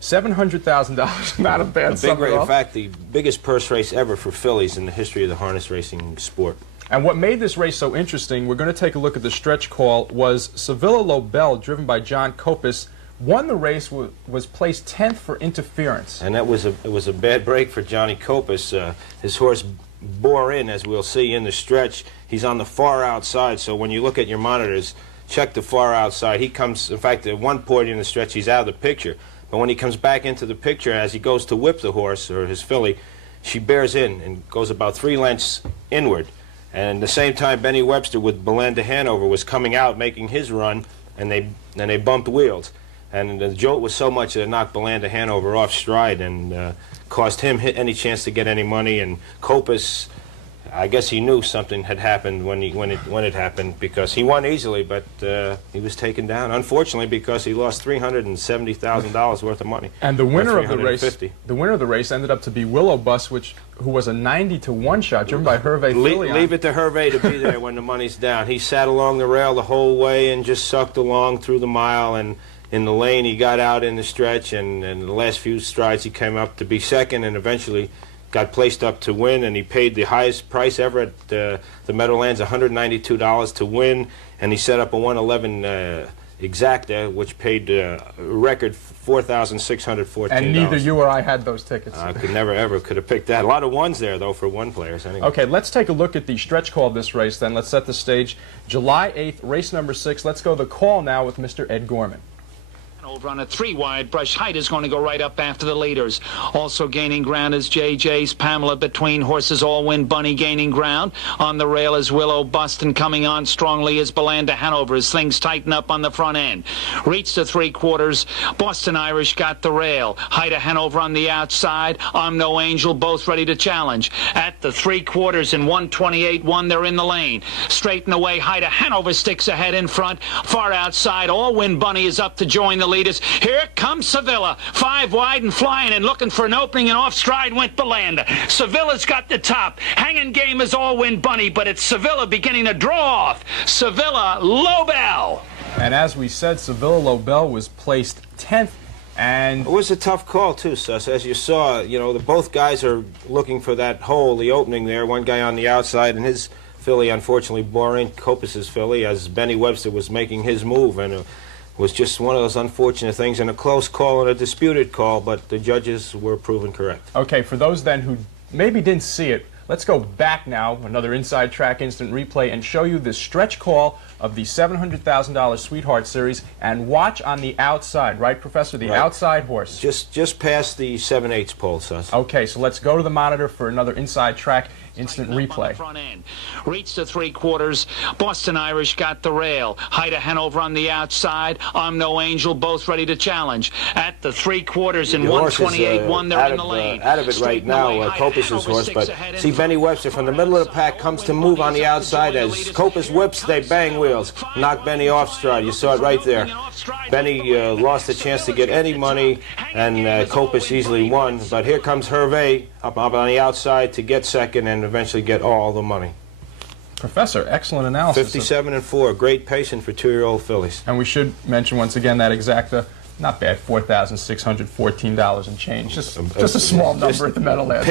$700,000. Not a bad sum at all. In fact, the biggest purse race ever for fillies in the history of the harness racing sport. And what made this race so interesting, we're going to take a look at the stretch call, was Sevilla Lobel, driven by John Copus, won the race, was placed 10th for interference. And it was a bad break for Johnny Copus. His horse bore in, as we'll see in the stretch. He's on the far outside, so when you look at your monitors, check the far outside. He comes, in fact, at one point in the stretch, he's out of the picture. But when he comes back into the picture, as he goes to whip the horse, or his filly, she bears in and goes about 3 lengths inward. And at the same time, Benny Webster with Belinda Hanover was coming out, making his run, and they bumped wheels. And the jolt was so much that it knocked Belinda Hanover off stride and cost him any chance to get any money. And Copus, I guess he knew something had happened when it happened, because he won easily, but he was taken down, unfortunately, because he lost $370,000 worth of money. And the winner of the race ended up to be Willow Bus, who was a 90-to-1 shot, driven by Herve Filion. Leave it to Herve to be there when the money's down. He sat along the rail the whole way and just sucked along through the mile, and in the lane he got out in the stretch, and in the last few strides he came up to be second, and eventually got placed up to win, and he paid the highest price ever at the Meadowlands, $192 to win, and he set up a 111 exacta, which paid a record $4,614. And neither you or I had those tickets. I could never ever could have picked that. A lot of ones there, though, for one players. Anyway. Okay, let's take a look at the stretch call of this race then. Let's set the stage. July 8th, race number 6. Let's go to the call now with Mr. Ed Gorman. Over on a 3-wide brush. Height is going to go right up after the leaders. Also gaining ground is JJ's Pamela. Between horses, All Win Bunny gaining ground. On the rail is Willow Buston. Coming on strongly is Belinda Hanover as things tighten up on the front end. Reached the 3/4. Boston Irish got the rail. Height of Hanover on the outside. I'm No Angel both ready to challenge. At the 3/4 and 128-1, they're in the lane. Straighten away. Height of Hanover sticks ahead in front. Far outside, All Win Bunny is up to join the leaders. Here comes Sevilla, 5 wide and flying and looking for an opening, and off stride went Belinda. Sevilla's got the top. Hanging game is All Win Bunny, but it's Sevilla beginning to draw off. Sevilla Lobel. And as we said, Sevilla Lobel was placed 10th. And it was a tough call too, Suss. As you saw, you know, both guys are looking for that hole, the opening there. One guy on the outside, and his filly unfortunately bore in Copus's filly as Benny Webster was making his move, and it was just one of those unfortunate things, and a close call and a disputed call, but the judges were proven correct. Okay, for those then who maybe didn't see it, let's go back now, another Inside Track instant replay, and show you the stretch call of the $700,000 Sweetheart Series, and watch on the outside, right, Professor? The outside horse. Just past the 7/8 pole, Suss. Okay, so let's go to the monitor for another Inside Track instant replay. Reached the 3/4. Boston Irish got the rail. Height of Hanover on the outside. I'm No Angel both ready to challenge. At the 3/4 and 128-1, they're in the lane. Out of it right now, Copus's horse, but see Benny Webster from the middle of the pack comes to move on the outside. As Copus whips, they bang wheels. Knock Benny off stride. You saw it right there. Benny lost the chance to get any money, and Copus easily won. But here comes Herve up on the outside to get second and eventually get all the money. Professor, excellent analysis. 57-4, great pacing for 2-year-old fillies. And we should mention once again that exacta, not bad, $4,614 and change. Just a small number at the Meadowlands.